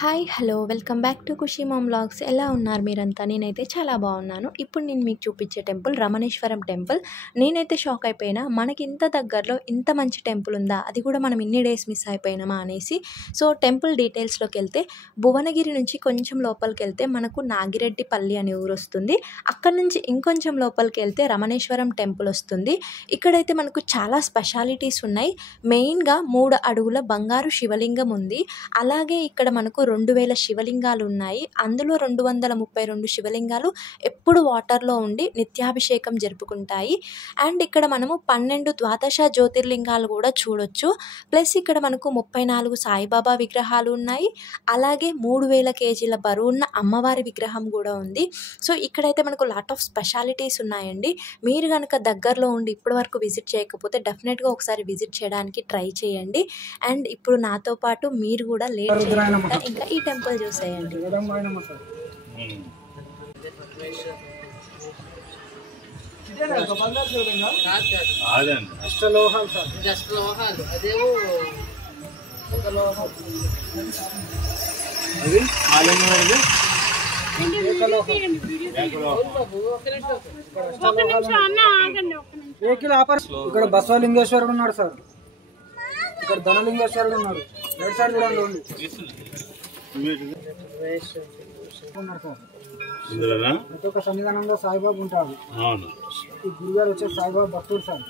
Hi hello welcome back to Khushi mom vlogs. ఎలా ఉన్నారు మీరంతా? నేనైతే చాలా బాగున్నాను. ఇప్పుడు నేను మీకు చూపించే టెంపుల్ రమణేశ్వరం టెంపుల్. నేనైతే షాక్ అయిపోయినా, మనకి ఇంత దగ్గరలో ఇంత మంచి టెంపుల్ ఉందా, అది కూడా మనం ఇన్ని డేస్ మిస్ అయిపోయినామా అనేసి. సో టెంపుల్ డీటెయిల్స్లోకి వెళ్తే, భువనగిరి నుంచి కొంచెం లోపలికి వెళ్తే మనకు నాగిరెడ్డిపల్లి అనే ఊరు వస్తుంది. అక్కడ నుంచి ఇంకొంచెం లోపలికి వెళ్తే రమణేశ్వరం టెంపుల్ వస్తుంది. ఇక్కడైతే మనకు చాలా స్పెషాలిటీస్ ఉన్నాయి. మెయిన్గా 3 అడుగుల బంగారు శివలింగం ఉంది. అలాగే ఇక్కడ మనకు 2000 శివలింగాలు ఉన్నాయి. అందులో 232 శివలింగాలు ఎప్పుడు వాటర్లో ఉండి నిత్యాభిషేకం జరుపుకుంటాయి. అండ్ ఇక్కడ మనము 12 ద్వాదశ జ్యోతిర్లింగాలు కూడా చూడొచ్చు. ప్లస్ ఇక్కడ మనకు 34 సాయిబాబా విగ్రహాలు ఉన్నాయి. అలాగే 3000 కేజీల బరువున్న అమ్మవారి విగ్రహం కూడా ఉంది. సో ఇక్కడైతే మనకు లాట్ ఆఫ్ స్పెషాలిటీస్ ఉన్నాయండి. మీరు కనుక దగ్గరలో ఉండి ఇప్పటివరకు విజిట్ చేయకపోతే డెఫినెట్గా ఒకసారి విజిట్ చేయడానికి ట్రై చేయండి. అండ్ ఇప్పుడు నాతో పాటు మీరు కూడా లేట్ చేయకుండా ఇంకా ఈ టెంపుల్ చూసేయండి. ఇక్కడ బసవలింగేశ్వరుడు ఉన్నాడు సార్, ఇక్కడ ధనలింగేశ్వరుడు ఉన్నాడు. రైట్ సైడ్ కూడా ఉన్నాడు సార్. ప్రతి ఒక్క సన్నిధానంలో సాయిబాబు ఉంటాడు. ఈ గురుగారు వచ్చే సాయిబాబా భక్తుడు సార్.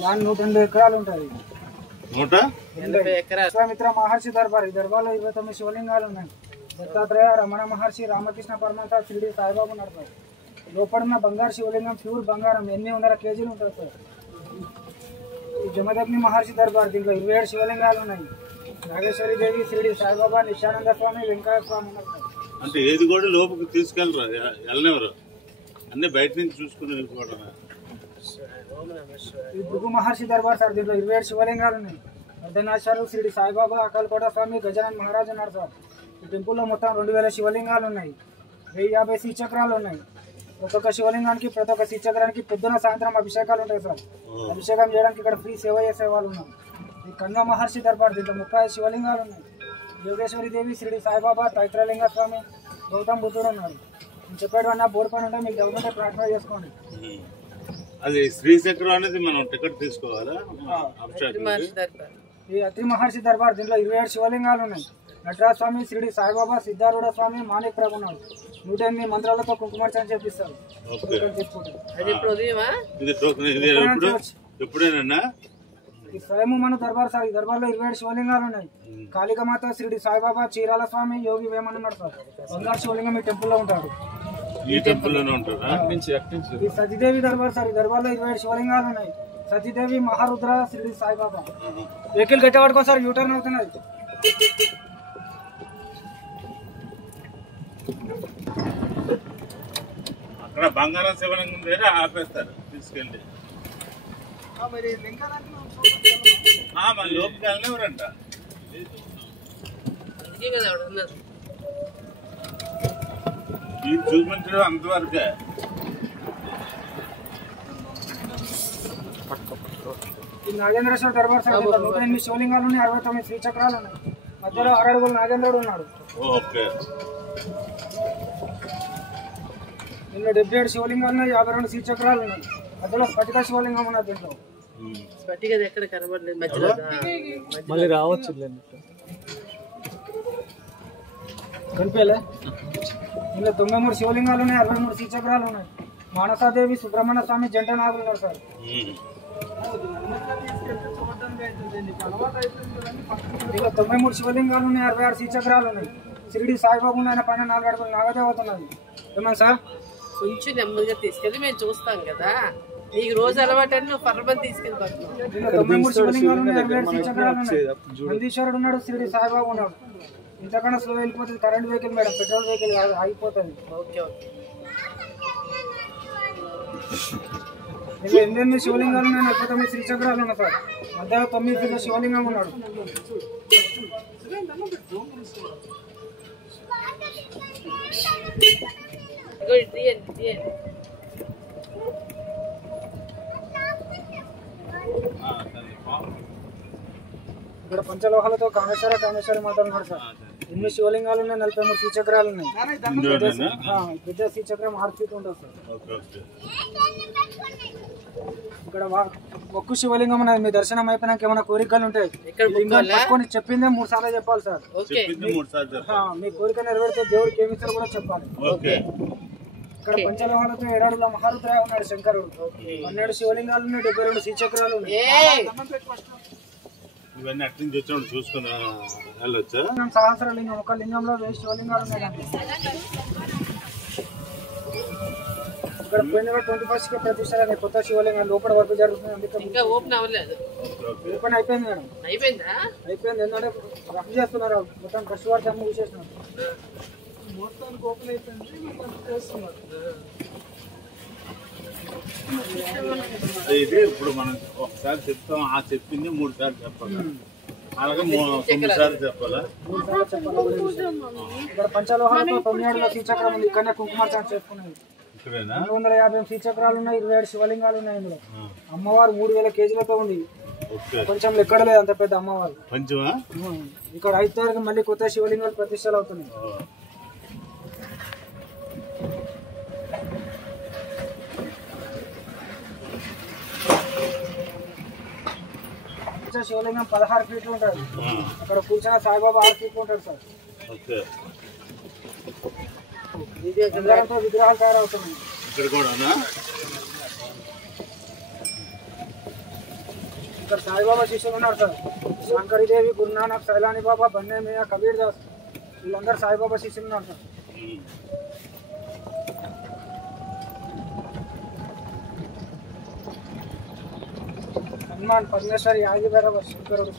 ల్యాండ్ 180 ఎకరాలు ఉంటాయి. విశ్వామిత్ర మహర్షి దర్బార్. ఈ దర్బార్లో 29 శివలింగాలు ఉన్నాయి. దత్తాత్రేయ, రమణ మహర్షి, రామకృష్ణ పరమహంస, షిరిడి సాయిబాబు ఉన్నారు సార్. లోపడున్న బంగారు శివలింగం ప్యూర్ బంగారం 800 కేజీలు ఉంటుంది సార్. ఈ జమదగ్ని మహర్షి దర్బార్, దీంట్లో 27 శివలింగాలు ఉన్నాయి. నాగేశ్వరి దేవి, షిరిడి సాయిబాబా, నిత్యానంద స్వామి, వెంకయ్య స్వామి ఉన్నారు సార్. అంటే ఏది కూడా లోపలికి తీసుకెళ్ళరు, వెళ్ళనివ్వరు, అన్ని బయట నుంచి చూసుకుని వెళ్ళిపోవడం. ఈ భృగు మహర్షి దర్బార్ సార్, దీంట్లో 27 శివలింగాలు ఉన్నాయి. అర్ధనాచారు, షిరిడి సాయిబాబా, అక్కలకోట స్వామి, గజానన్ మహారాజ్ ఉన్నారు సార్. ఈ టెంపుల్లో మొత్తం 2000 శివలింగాలు ఉన్నాయి. 1050 శ్రీచక్రాలు ఉన్నాయి. ప్రతి ఒక్క శివలింగానికి, ప్రతి ఒక్క శ్రీచక్రానికి పొద్దున సాయంత్రం అభిషేకాలు ఉంటాయి సార్. అభిషేకం చేయడానికి ఇక్కడ ఫ్రీ సేవ చేసే వాళ్ళు ఉన్నారు. ఈ కన్వ మహర్షి దర్బార్, దీంట్లో 35 శివలింగాలు ఉన్నాయి. యోగేశ్వరి దేవి, షిరిడి సాయిబాబా, తైత్రలింగ స్వామి, గౌతమ్ బుద్ధుడు ఉన్నారు. నేను చెప్పేటన్నా బోర్డు పని ఉంటే మీకు గవర్నమెంట్ ట్రాన్స్ఫర్ చేసుకోండి. అది శ్రీచక్రం అనేది మనం టికెట్ తీసుకోవాలా? ఈ అత్రి మహర్షి దర్బార్, దీంట్లో 27 శివలింగాలు ఉన్నాయి. నటరాజ స్వామి, షిరిడి సాయిబాబా, సిద్ధారూఢ స్వామి, మాణిక్ ప్రభు ఉన్నారు. 108 మంత్రాలతో కుంకుమార్చన చేపిస్తారు. ఎప్పుడైనా ఈ స్వయముమను దర్బార్ సార్, ఈ దర్బార్లో 27 శివలింగాలు ఉన్నాయి. కాళికమాత, షిరిడి సాయిబాబా, చీరాల స్వామి, యోగి వేమన్ ఉన్నారు సార్. బంగారు శివలింగం ఈ టెంపుల్లో ఉంటాడు. ఈ టెంపుల్లోనే ఉంటారా? ఈ సతీదేవి దర్బార్ సార్, ఈ దర్బార్లో 27 శివలింగాలు ఉన్నాయి. సతీదేవి, మహారుద్ర, షిరిడి సాయిబాబా. వెహికల్ గట్టిపట్టుకో సార్, యూటర్న్ అవుతున్నది. అక్కడ బంగారం శివలింగం దగ్గర ఆపేస్తారు తీసుకెళ్ళి. మరి లోపలికి వెళ్ళినవరంట. ఇది చూపించడం అంతవరకే. ఈ నాగేంద్రేశ్వర దర్బార్ సార్, 108 శివలింగాలు ఉన్నాయి. 69 శ్రీచక్రాలు ఉన్నాయి. మధ్యలో 6 అడుగుల నాగేంద్రుడు ఉన్నాడు. ఓకే. దీంట్లో 77 శివలింగాలు ఉన్నాయి. 52 శ్రీచక్రాలు ఉన్నాయి. మధ్యలో స్ఫటిక శివలింగం ఉన్నది. దీంట్లో ఎక్కడ కనబడలేదు, మళ్ళీ రావచ్చు కనిపేలే. దీంట్లో 93 శివలింగాలు ఉన్నాయి. 63 శ్రీచక్రాలు ఉన్నాయి. మానసాదేవి, సుబ్రహ్మణ్య స్వామి, జంట నాగులు ఉన్నారు సార్. దీంట్లో 93 శివలింగాలు ఉన్నాయి. 66 శ్రీచక్రాలు ఉన్నాయి. షిరిడి సాయిబాబు ఆయన పైన 4 అడుగులు నాగదేవత ఉన్నది. ఏమన్నా సార్? కొంచెం నెమ్మదిగా తీసుకెళ్ళి మేము చూస్తాం కదా. నీకు రోజు అలవాటు అని నువ్వు పర్వతం తీసుకెళ్ళిపోతున్నావు. 93 శివలింగాలు ఉన్నాయి. 67 శ్రీచక్రాలు ఉన్నాయి. నందీశ్వరుడు ఉన్నాడు. షిరిడి సాయిబాబు ఉన్నాడు. ఇంతకన్నా స్లో వెళ్ళిపోతుంది. Current vehicle madam, petrol vehicle కాదు, ఆగిపోతుంది. Okay okay. 8 శివలింగాలు ఉన్నాయి. 49 శ్రీచక్రాలు ఉన్నాయి సార్. మధ్యలో 9 శివలింగం ఉన్నాడు. ఇక్కడ పంచలోహాలతో కామేశ్వరి మాతలు ఉన్నారు సార్. 8 శివలింగాలు ఉన్నాయి, 43 శ్రీచక్రాలు ఉన్నాయి. పెద్ద శ్రీచక్రం 6 ఫీట్ ఉంటుంది సార్. ఇక్కడ ఒక్క శివలింగం ఉన్నది. మీ దర్శనం అయిపోయినాక ఏమైనా కోరికలు ఉంటాయి లింగం పట్టుకొని చెప్పిందే 3 సార్లు చెప్పాలి సార్. మీ కోరిక నెరవేరితే దేవుడికి ఏమి ఇస్తారో కూడా చెప్పాలి. ఇక్కడ పంచలోహాలతో 7 అడుగుల మహారుద్ర ఉన్నాడు శంకరుడు. 12 శివలింగాలు ఉన్నాయి, 72 శ్రీచక్రాలు ఉన్నాయి. ఇవన్నీ అట్లా చూసుకోండి చూసుకుని వెళ్ళొచ్చా. సహస్ర లింగం, ఒక లింగంలో 1000 శివలింగాలు ఉన్నాయి. ఇక్కడ పోయిన 21st ప్రతిష్ట కొత్త శివలింగం లోపల వర్క్ జరుగుతుంది. అందుకే ఓపెన్ అవ్వలేదు. ఓపెన్ అయిపోయింది మేడం. అయిపోయింది. ఎందుకంటే రఫ్ చేస్తున్నారు, మొత్తం ఫస్ట్ వర్క్ అమ్మ చూసేస్తున్నారు. మొత్తానికి ఓపెన్ అయిపోయింది, చేస్తున్నారు. ఇది ఇప్పుడు మనం ఒకసారి చెప్తాం, ఆ చెప్పింది 3 సార్లు చెప్పాలి. అలాగే 9 సార్లు చెప్పాలా? 3 సార్లు చెప్పాలి. ఇక్కడ పంచలోహాలతో 9 అడుగుల శ్రీచక్రం ఉంది. ఇక్కడనే కుంకుమార్చన చేసుకున్నది. 250 శ్రీచక్రాలు ఉన్నాయి, 27 శివలింగాలు ఉన్నాయి. ఇందులో అమ్మవారు 3000 కేజీలతో ఉంది. కొంచెం ఎక్కడ లేదు అంత పెద్ద అమ్మవారు. ఇక్కడ 5 తారీఖు మళ్ళీ కొత్త శివలింగాలు ప్రతిష్టలు అవుతున్నాయి. శివలింగం 16 ఫీట్లు ఉంటుంది. అక్కడ కూర్చున్న సాయిబాబా 6 ఫీట్లు ఉంటాడు సార్. అందరంతో విగ్రహాలు తయారవుతున్నాయి. ఇక్కడ సాయిబాబా శిష్యులు ఉన్నారు సార్. శంకరీదేవి, గురునానక్, సైలాని బాబా, బన్నే మియా, కబీర్ దాస్, వీళ్ళందరూ సాయిబాబా శిష్యులు ఉన్నారు సార్. హనుమాన్, పరమేశ్వరి, ఆది భైరవ, శంకరుడు,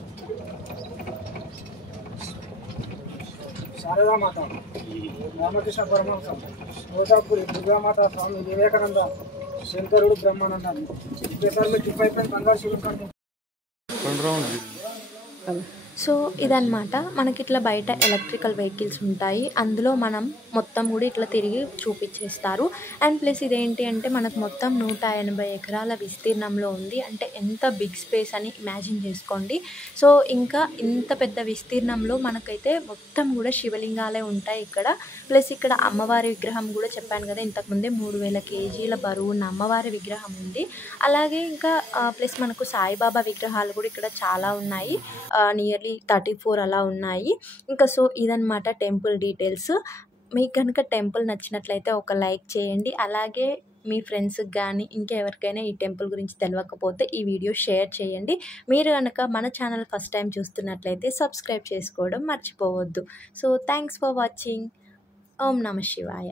శారదామాత, రామకృష్ణ పరమహంస, గోదాపురి, దుర్గామాత, స్వామి వివేకానంద, శంకరుడు, బ్రహ్మానంద. ఒకేసారి మీరు ట్రిప్ అయిపోయిన బంగారు శివుడు. సో ఇదన్నమాట. మనకి ఇట్లా బయట ఎలక్ట్రికల్ వెహికల్స్ ఉంటాయి, అందులో మనం మొత్తం కూడా ఇట్లా తిరిగి చూపించేస్తారు. అండ్ ప్లస్ ఇదేంటి అంటే మనకు మొత్తం 180 ఎకరాల విస్తీర్ణంలో ఉంది. అంటే ఎంత బిగ్ స్పేస్ అని ఇమాజిన్ చేసుకోండి. సో ఇంకా ఇంత పెద్ద విస్తీర్ణంలో మనకైతే మొత్తం కూడా శివలింగాలే ఉంటాయి ఇక్కడ. ప్లస్ ఇక్కడ అమ్మవారి విగ్రహం కూడా చెప్పాను కదా ఇంతకుముందే, 3000 కేజీల బరువు ఉన్న అమ్మవారి విగ్రహం ఉంది. అలాగే ఇంకా ప్లస్ మనకు సాయిబాబా విగ్రహాలు కూడా ఇక్కడ చాలా ఉన్నాయి, నియర్లీ 34 అలా ఉన్నాయి. ఇంకా సో ఇదన్నమాట టెంపుల్ డీటెయిల్స్. మీకు కనుక టెంపుల్ నచ్చినట్లయితే ఒక లైక్ చేయండి. అలాగే మీ ఫ్రెండ్స్కి కానీ ఇంకెవరికైనా ఈ టెంపుల్ గురించి తెలియకపోతే ఈ వీడియో షేర్ చేయండి. మీరు కనుక మన ఛానల్ ఫస్ట్ టైం చూస్తున్నట్లయితే సబ్స్క్రైబ్ చేసుకోవడం మర్చిపోవద్దు. So thanks for watching. ఓం నమః శివాయ.